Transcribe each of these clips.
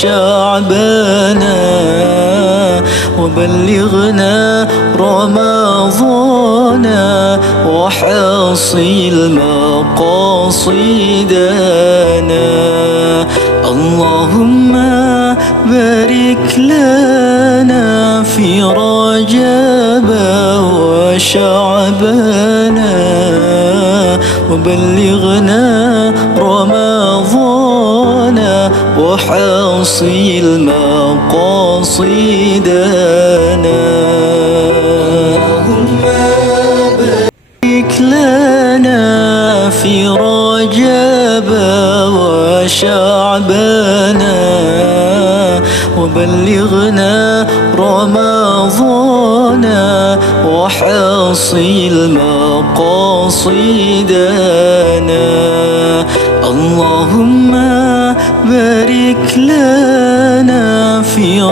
وشعبنا وبلغنا رمضان وحصل مقاصدنا. اللهم بارك لنا في رجب وشعبنا وبلغنا رمضان وحصل مقاصدنا. اللهم بارك لنا في رجب وشعبنا وبلغنا رمضان وحصل مقاصدنا. اللهم بارك لنا في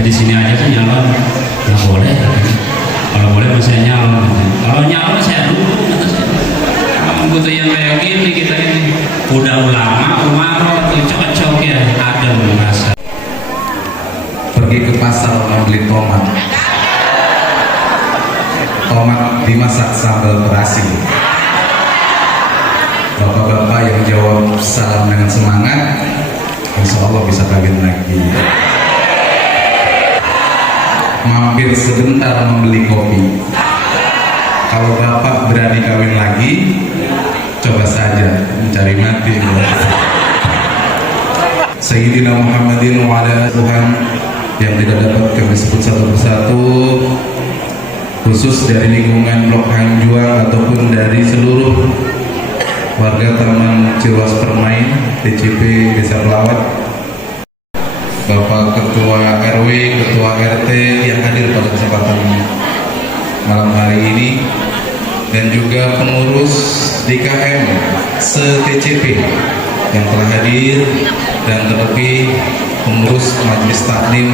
di sini aja tuh nyalon nggak boleh, kalau boleh saya nyalon, kalau nyalon saya dukung, kata saya. Kamu butuh yang kayak gini, kita ini udah ulama umaroh tuh cocok ya, ada merasa pergi ke pasar membeli tomat dimasak sambal terasi. Bapak-bapak yang jawab salam dengan semangat, insya Allah bisa kawin lagi. Mampir sebentar membeli kopi. Kalau bapak berani kawin lagi, coba saja mencari mati. Sayyidina Muhammadin wa ala Tuhan yang tidak dapat kami sebut satu persatu, khusus dari lingkungan Blok Hangjuang ataupun dari seluruh warga Taman Ciluas Permain TCP Desa Pelawat, Bapak Ketua RW, Ketua RT yang hadir pada kesempatan malam hari ini, dan juga pengurus DKM se-TCP yang telah hadir, dan terlebih pengurus Majelis Taklim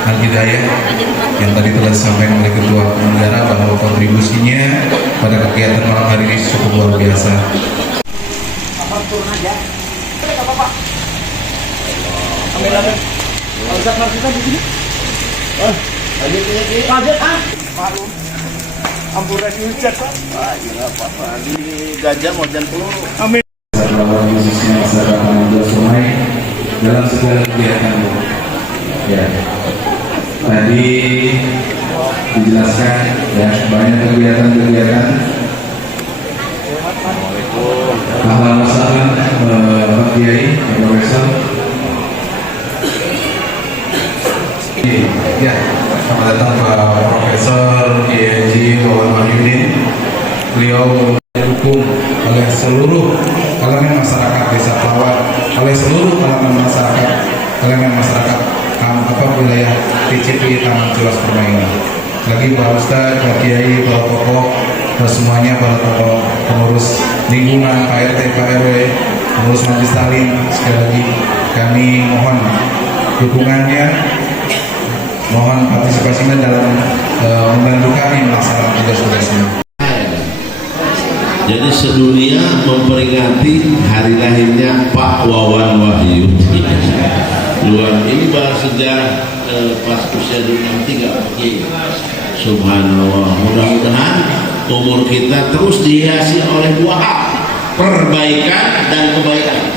Al-Hidayah yang tadi telah disampaikan oleh Ketua Penyelenggara bahwa kontribusinya pada kegiatan malam hari ini cukup luar biasa. Dalam segala kegiatan, ya. Tadi dijelaskan ya banyak kegiatan-kegiatan. Ahlan wa sahlan Pak Kiai, Pak Profesor. Ya, selamat datang Pak Profesor Kiai Wawan Wahyudin. Beliau didukung oleh seluruh elemen masyarakat Desa Pelawat, oleh seluruh elemen masyarakat wilayah TCP Taman Culas Permainan. Lagi Pak Ustadz, Pak Kiai, para tokoh, semuanya para tokoh pengurus lingkungan, Pak RT, Pak RW, pengurus Majelis Taklim, sekali lagi kami mohon dukungannya, mohon partisipasinya dalam membantu kami melaksanakan tugas-tugasnya. Jadi sedunia memperingati hari lahirnya Pak Wawan Wahyu. Luar ini bahas sejarah pas usia 63. Subhanallah. Mudah-mudahan umur kita terus dihiasi oleh dua hal, perbaikan dan kebaikan.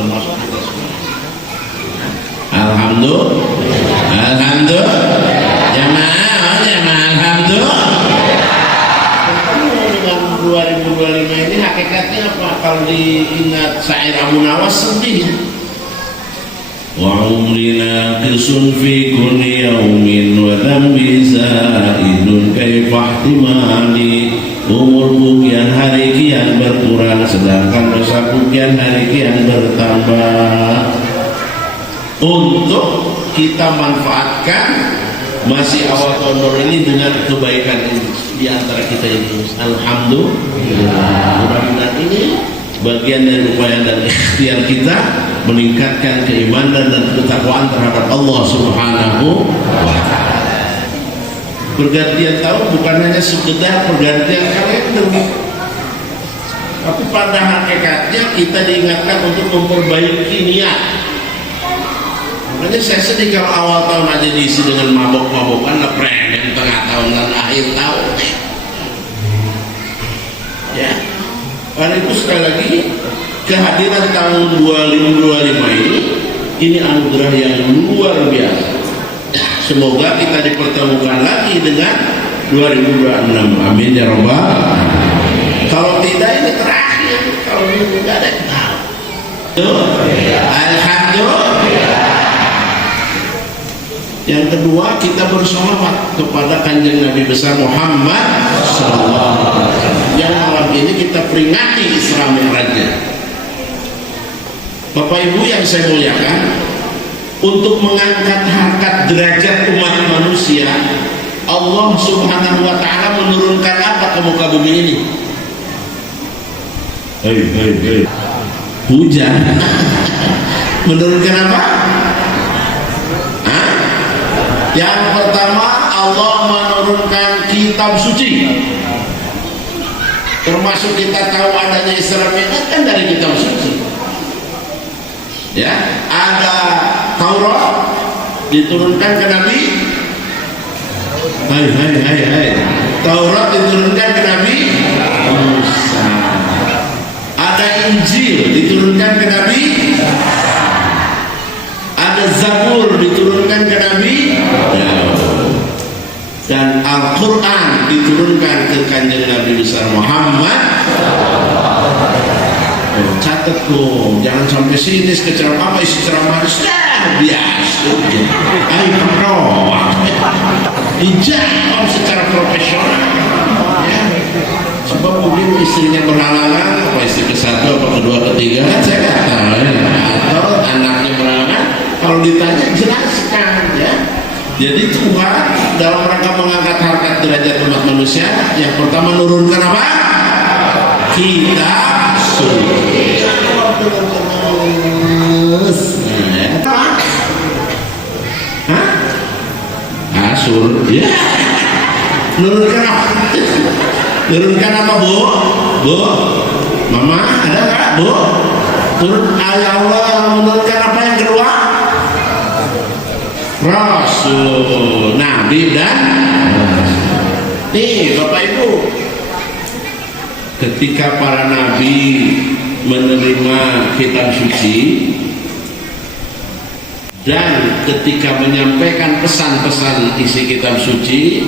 Termasuk kita semua. Alhamdulillah. Alhamdulillah. Jamaah, alhamdulillah. 2025 ini hakikatnya apa? Kalau diingat syair Abu Nawas sedih. Wa umrina qisun fi kulli yaumin wa dhanbi zaidun kaifa ihtimali. Umurku kian hari kian berkurang, sedangkan dosaku kian hari kian bertambah. Untuk kita manfaatkan masih awal tahun ini dengan kebaikan ini di antara kita ini. Alhamdulillah. Mudah-mudahan ini bagian dari upaya dan ikhtiar kita meningkatkan keimanan dan ketakwaan terhadap Allah Subhanahu wa Ta'ala. Pergantian tahun bukan hanya sekedar pergantian kalender, tapi pada hakikatnya kita diingatkan untuk memperbaiki niat. Makanya saya sedih kalau awal tahun aja diisi dengan mabok-mabokan, lepremen tengah tahun dan akhir tahun. Ya, karena itu sekali lagi kehadiran tahun 2025 ini anugerah yang luar biasa. Semoga kita dipertemukan lagi dengan 2026. Amin ya robbal. Kalau tidak ini terakhir, kalau ini tidak ada yang tahu. Alhamdulillah. Yang kedua, kita bersolawat kepada Kanjeng Nabi besar Muhammad SAW yang malam ini kita peringati Isra Mi'rajnya. Bapak Ibu yang saya muliakan, untuk mengangkat harkat derajat umat manusia, Allah Subhanahu wa Ta'ala menurunkan apa ke muka bumi ini? Hujan. Menurunkan apa? Yang pertama, Allah menurunkan kitab suci. Termasuk kita tahu adanya Isra Mi'raj kan dari kitab suci. Ya, ada Taurat diturunkan ke Nabi. Taurat diturunkan ke Nabi Musa. Ada Injil diturunkan ke Nabi. Ada Zabur diturunkan ke Nabi Daud. Dan Al-Quran diturunkan ke Kanjeng Nabi besar Muhammad. Catat dong, jangan sampai sinis ke ceramah apa isi ceramah biasa. Ayo perawat dijawab secara profesional. Ya. Sebab mungkin istrinya berhalangan, apa istri ke-1, apa kedua, ketiga, kan saya nggak tahu ya. Atau anaknya berhalangan, kalau ditanya jelaskan ya. Jadi Tuhan dalam rangka mengangkat harkat derajat umat manusia, yang pertama nurunkan apa? Kitab suci. turun. Ya, nurunkan apa? Nurunkan apa, Bu? Bu, Mama ada nggak, Bu? Turun ayat Allah menurunkan apa yang kedua? Rasul, Nabi dan nih Bapak Ibu, ketika para Nabi menerima kitab suci dan ketika menyampaikan pesan-pesan isi kitab suci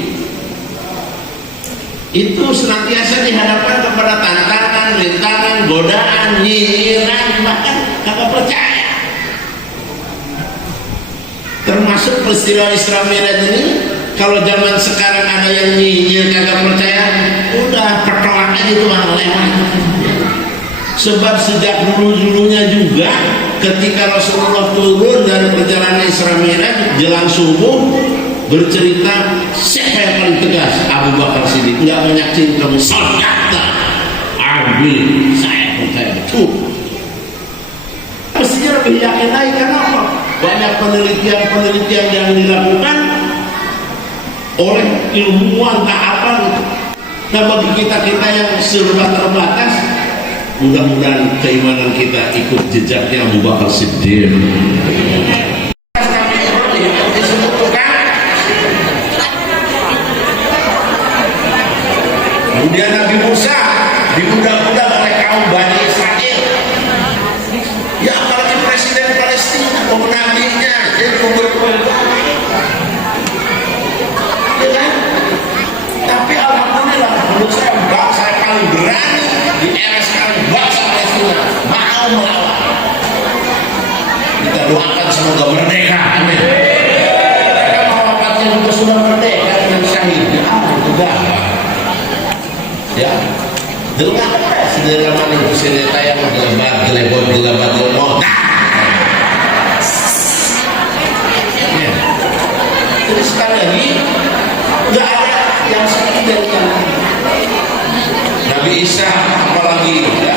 itu senantiasa dihadapkan kepada tantangan, rintangan, godaan, nyinyiran, bahkan kagak percaya. Termasuk peristiwa Isra Mi'raj ini, kalau zaman sekarang ada yang nyinyir kagak percaya, udah pertolak aja tuh lewat. Sebab sejak dulu-dulunya juga ketika Rasulullah turun dari perjalanan Isra Mi'raj jelang subuh bercerita, siapa yang paling tegas? Abu Bakar Siddiq. Enggak banyak cerita, sadaqta Abi, saya percaya betul. Mestinya lebih yakin lagi, karena apa? Banyak penelitian-penelitian yang dilakukan oleh ilmuwan tak apa gitu. Nah, bagi kita yang serba terbatas, mudah-mudahan keimanan kita ikut jejaknya Abu Bakar Siddiq. Kemudian Nabi Musa dimudah-mudah oleh kaum Bani Israel. Ya, apalagi presiden Palestina, pemenangnya, jadi ya kan? Tapi alhamdulillah, menurut saya bangsa yang paling berani di era sekarang, bangsa Palestina mau melawan. Kita doakan semoga merdeka, amin. Mereka mewapatnya juga sudah merdeka dengan syahid. Itu gampang. Ya, dengan presiden mana itu seneta yang gelebat. Ya. Jadi sekali lagi nggak ada yang seperti dari Nabi Isa, apalagi ya,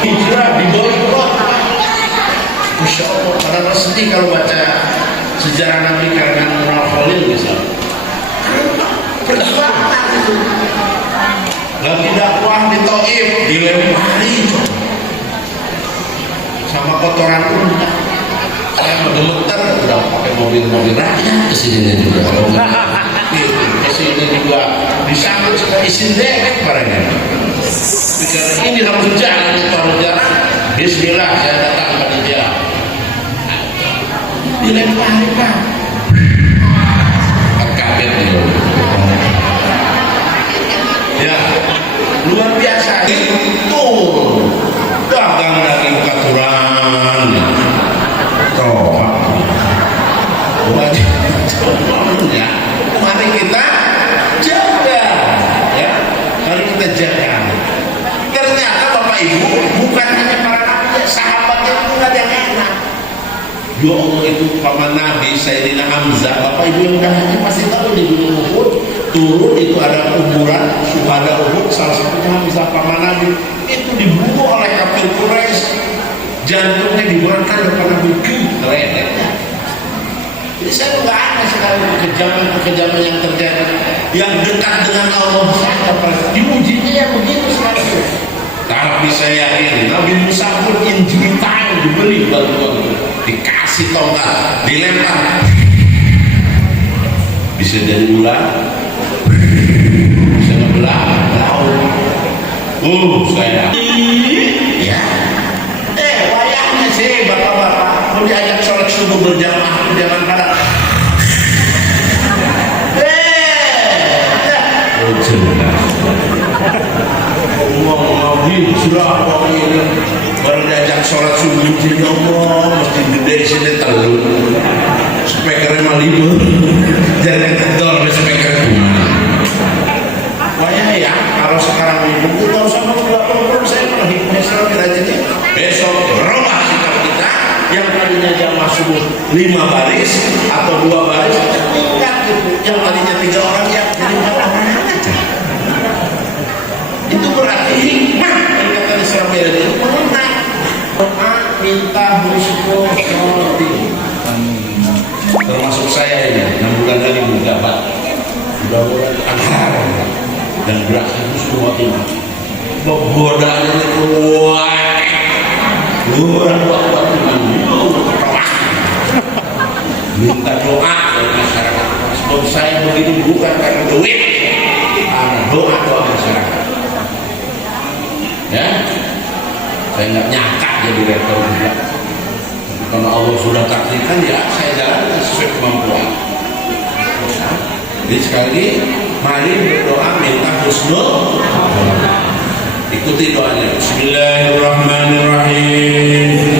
hijrah di boykot. Masya Allah, kadang sedih kalau baca sejarah Nabi karangan Muhammad Khalil misalnya. Perjuangan itu. Lagi dakwah di Taif dilempari sama kotoran unta. Saya gemeter udah pakai mobil rakyat kesini juga. Kesini juga disambut sama isin dek barangnya. Pikir ini langsung jalan itu harus jalan. Bismillah, saya datang pada dia. Dilempari Pak. Kaget itu. Ya, luar biasa itu dagang daging katuran wajib ya. Mari kita jaga ya, mari kita jaga. Ternyata Bapak Ibu bukan hanya para nabi, sahabatnya pun ada yang enak. Ya Allah, itu paman Nabi Sayyidina Hamzah. Bapak Ibu yang udah haji pasti tahu di Gunung Uhud turun itu ada kuburan syuhada Uhud, salah satunya Hamzah paman Nabi itu dibunuh oleh kafir Quraisy, jantungnya dibuarkan depan Nabi kerennya. Jadi saya nggak ada sekali kekejaman yang terjadi yang dekat dengan Allah saja diujinya yang begitu sekali. Tapi saya yakin Nabi Musa pun injury time diberi batu-batu, dikasih tongkat, dilempar, bisa jadi ular, bisa ngebelah laut. Saya ya wayangnya sih bapak-bapak mau diajak sholat subuh berjamaah jangan pada ngomong sudah ini baru diajak sholat subuh jadi Allah masjid gede sini telur speakernya mah libur jadi kendor speaker wayang ya. Kalau sekarang ibu tidak usah mengulang saya malah hikmah Isra Mi'raj ini besok berubah sikap kita yang tadinya jamaah subuh 5 baris atau 2 baris tingkat gitu, yang tadinya 3 orang ya jadi 4 orang aja. Itu berarti hikmah yang kata Isra Mi'raj itu mengenai doa minta bersyukur termasuk saya ini 6 bulan lagi menjabat. dan berakhir husnul khotimah. Godaan itu wah, orang buat minta doa dari masyarakat. Sebab saya begitu bukan karena duit, karena doa masyarakat. Ya, saya nggak nyangka jadi rektor juga. Karena Allah sudah takdirkan, ya saya jalan sesuai kemampuan. Ya. Jadi sekali lagi, mari berdoa minta husnul. Ikuti doanya. Bismillahirrahmanirrahim.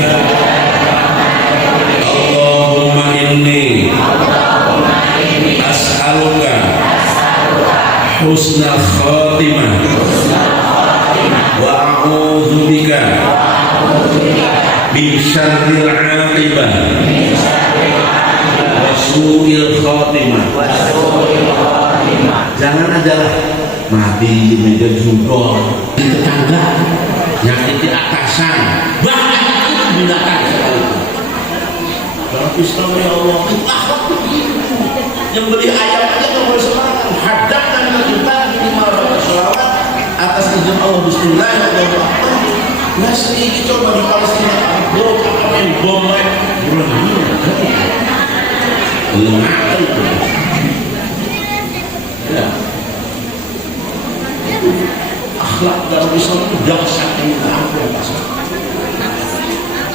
Allahumma inni as'aluka husnal khatimah wa a'udzu bika min syarril 'aqibah wa su'il khatimah. Jangan aja lah mati meja judul di tetangga, nyakiti atasan, bahkan itu binatang sekalipun. Dalam Islam ya Allah, itu akhlak begitu. Yang beli ayam aja nggak boleh sembarangan. Hadapkan kita minimal sholawat atas izin Allah. Bismillahirrahmanirrahim. Nggak sedikit coba di Palestina, apa yang bom lemah itu. Ya. Akhlak dalam Islam itu dahsyat yang minta ampun.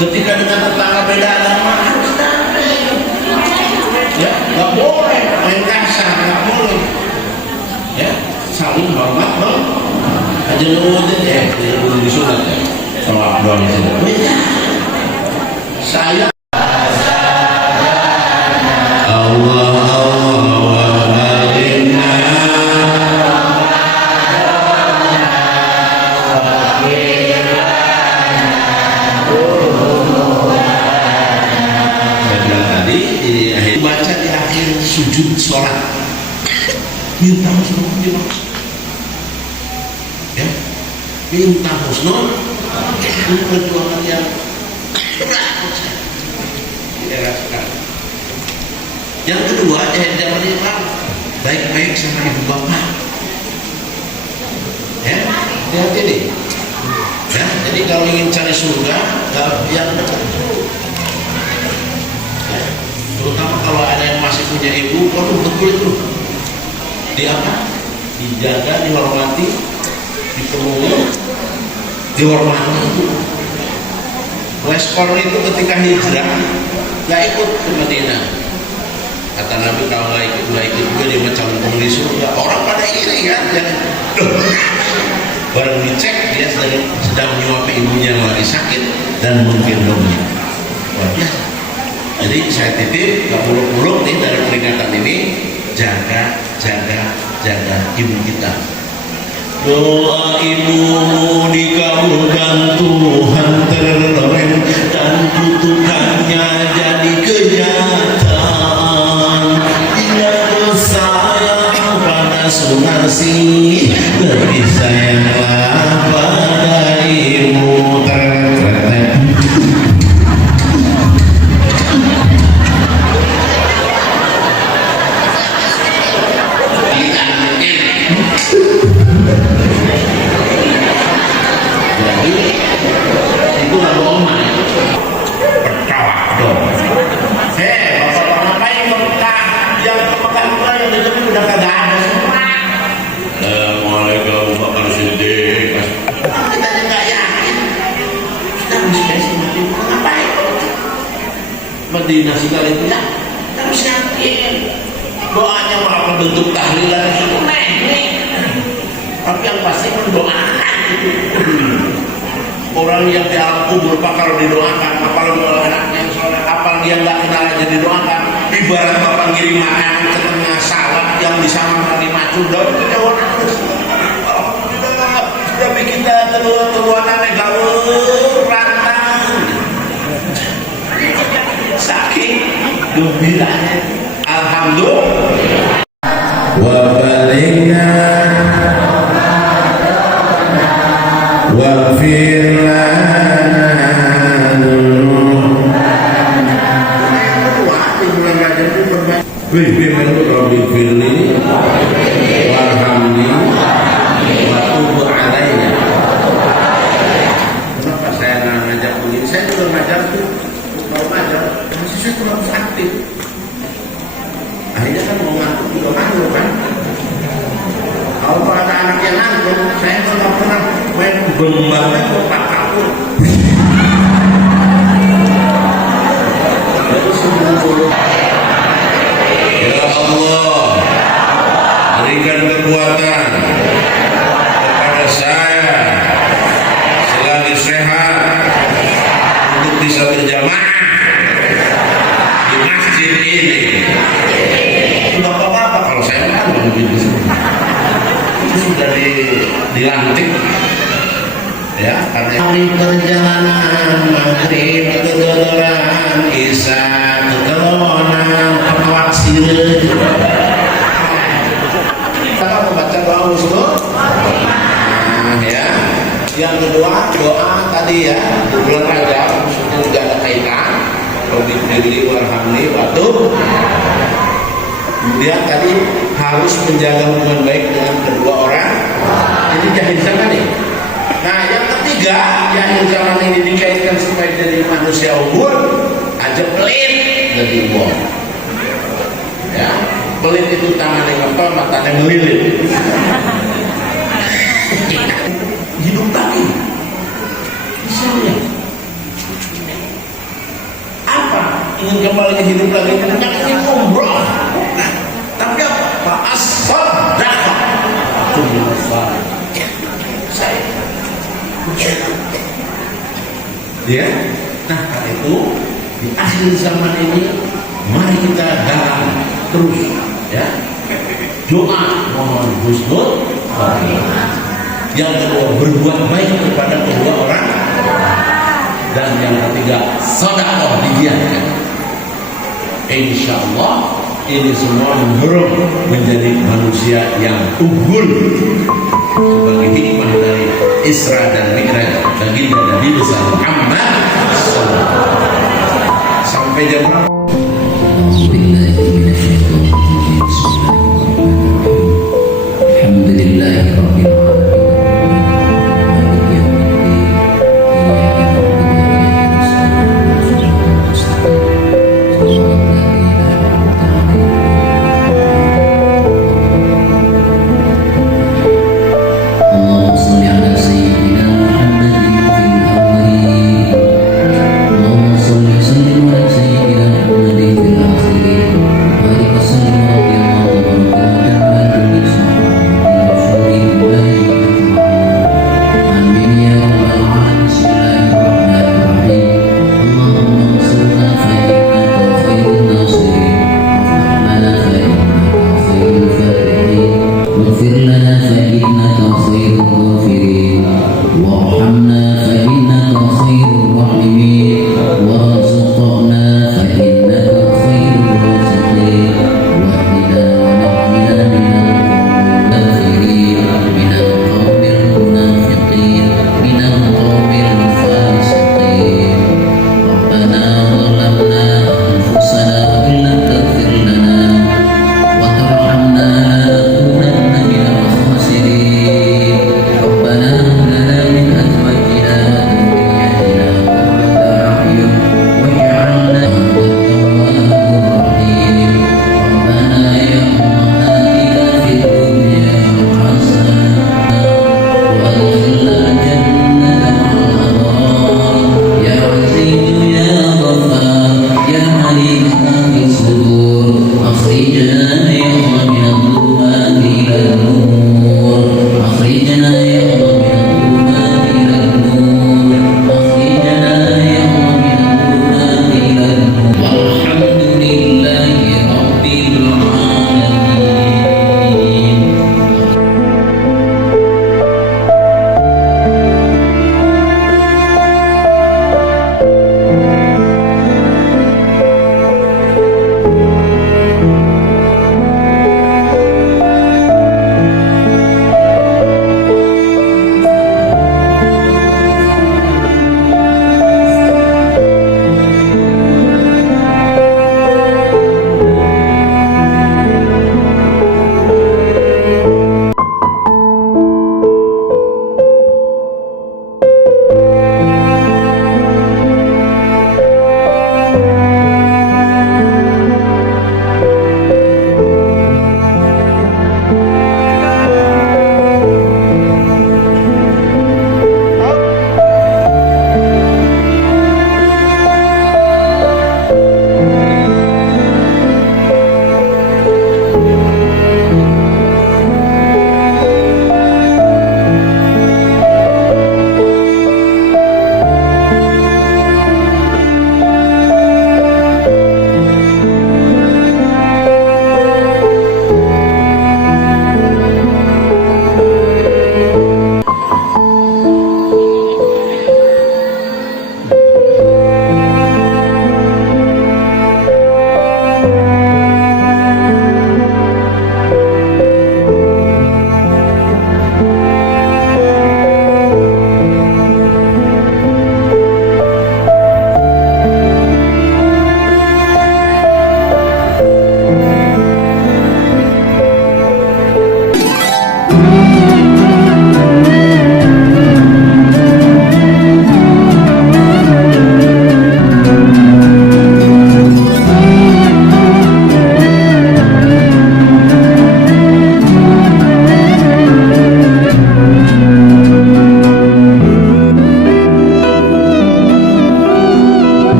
Ketika dengan tetangga beda agama harus damai. Ya, nggak boleh main kasar, nggak boleh. Ya, saling hormat dong. Aja nurutin ya, tidak boleh disunat ya. Sama doang di sini. Beda. Saya sujud sholat minta husnul ya, minta husnul ini perjuangan yang berat tidak sekali. Yang kedua, jangan lupa baik-baik sama ibu bapak ya, hati-hati nih ya. Jadi kalau ingin cari surga yang dekat ya. Terutama kalau ada yang masih punya ibu, waduh betul itu. Di apa? Dijaga, dihormati, dipenuhi, dihormati. Respon itu ketika hijrah, nggak ikut ke Madinah. Kata Nabi kalau nggak ikut juga dia macam penghuni surga. Orang pada iri kan? Jangan. Baru dicek dia sedang menyuapi ibunya yang lagi sakit dan menggendongnya. Wajah. Jadi saya titip gak muluk-muluk nih dari peringatan ini, jaga ibu kita. Doa ibumu dikabulkan Tuhan terlem dan kutukannya jadi kenyataan. Ingat sayang pada Sunarsi, lebih sayanglah pada ibu terlem. Itu lalu omah bertawak dong. Bapak ngapain Mekah? Yang ke Mekah yang di Jepang udah kagak ada semua. Assalamualaikum Pak Presiden. Kita aja nggak yakin. Kita harus kasih mati. Ngapain? Madinah sekali punya. Terus yakin. Doanya malah bentuk tahlilan itu nih. Tapi yang pasti mendoakan itu. Orang yang di alam kubur pak kalau didoakan, apalagi anak yang soleh, apalagi yang nggak kenal aja didoakan. Ibarat bapak ngirim makanan ke tengah sawah yang di sana di Macudon itu jauh terus. Alhamdulillah, tapi kita telur-teluan aneh gaul rantang. Saking gembiranya, alhamdulillah. Wabaliknya. Wafir lana Rabbi firli warhamni ngajar tuh, mau ngajar, masih saya kurang aktif. Akhirnya kan mau ngantuk juga ngantuk kan. Kalau ada anak yang ngantuk, saya nggak pernah main bembangnya ke Pak Kapur. Ya Allah, berikan kekuatan kepada saya selagi sehat untuk bisa berjamaah di masjid ini. Tidak apa-apa kalau saya kan begitu itu sudah dilantik ya, karena hari perjalanan maghrib kegeloran isya kegeloran penawasir kita membaca doa usul. Ya, yang kedua doa tadi ya bulan Rajab maksudnya juga ada kaitan Rabbi firli warhamni waktu. Kemudian tadi harus menjaga hubungan baik dengan kedua orang. Ini jahil zaman nih. Nah yang ketiga, jahil zaman ini dikaitkan supaya jadi manusia unggul, aja pelit jadi uang. Ya, pelit itu tangannya ngepel, matanya ngelilit. Hidup lagi, misalnya apa? Ingin kembali ke hidup lagi? Jangan ingin umroh. Tapi apa? As-sadaqah. Saya. Ya. Nah, karena itu di akhir zaman ini mari kita dalam terus ya. Doa mohon husnul khotimah. Yang kedua berbuat baik kepada kedua orang. Dan yang ketiga sedekah digiatkan. Insyaallah ini semua mendorong menjadi manusia yang unggul sebagai hikmah dari Isra dan Mi'raj baginda Nabi besar Muhammad sampai jam berapa? Alhamdulillah.